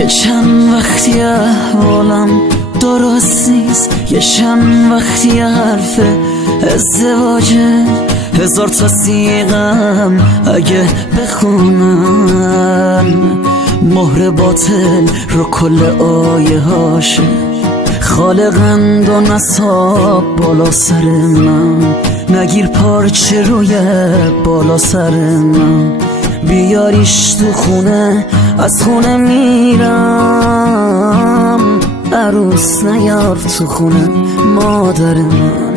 یه چند وقتی احوالم درست نیست، یه چند وقتی حرف ازدواجه، هزار تا سیغم اگه بخونم مهر باطل رو کل آیه هاشه. خالقند و نصاب بالا سر من، نگیر پارچه روی بالا سر من، بیاریش تو خونه از خونه میرم. عروس نیار تو خونه مادر من،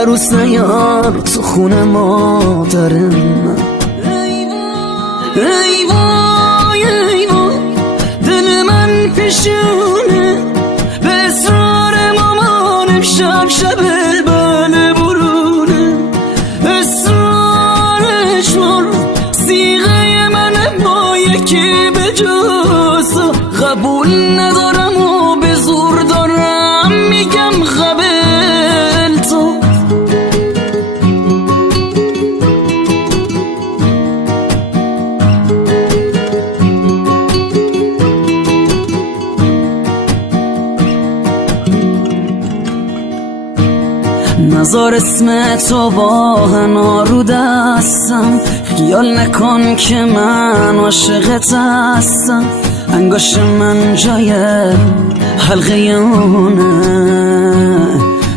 عروس نیار تو خونه مادر من. ای وای ای وای دل من پیشونه، به اصرار مامانم شب شب بله برونه، اصرارش مر سیغه من با یکی به جز قبول ندارم و به زور دارم میگم قبل تو. نزار اسم تو با هنا رو دستم، خیال نکن که من عاشقت هستم. انگشت من جای حلقه اونه،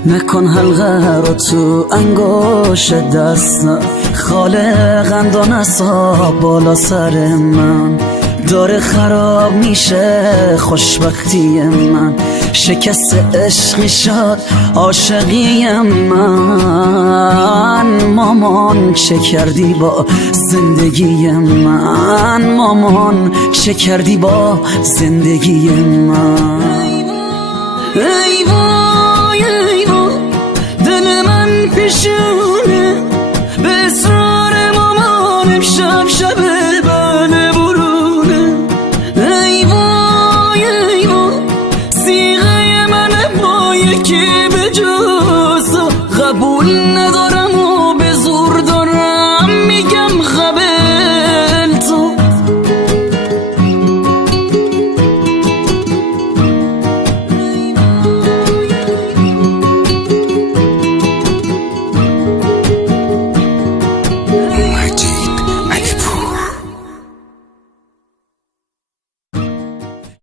نکن حلقه رو تو انگشت دستم. خالقند و نصاب بالا سر من، داره خراب میشه خوشبختی من. شکست عشقی شد عاشقی من، مامان چه کردی با زندگی من، مامان چه کردی با زندگی من. ای وای ای وای دل من پیشونه، به اصرار مامانم شب شب بله برونه. ای وای ای وای سیغه من با یکی به جز قبول ندارم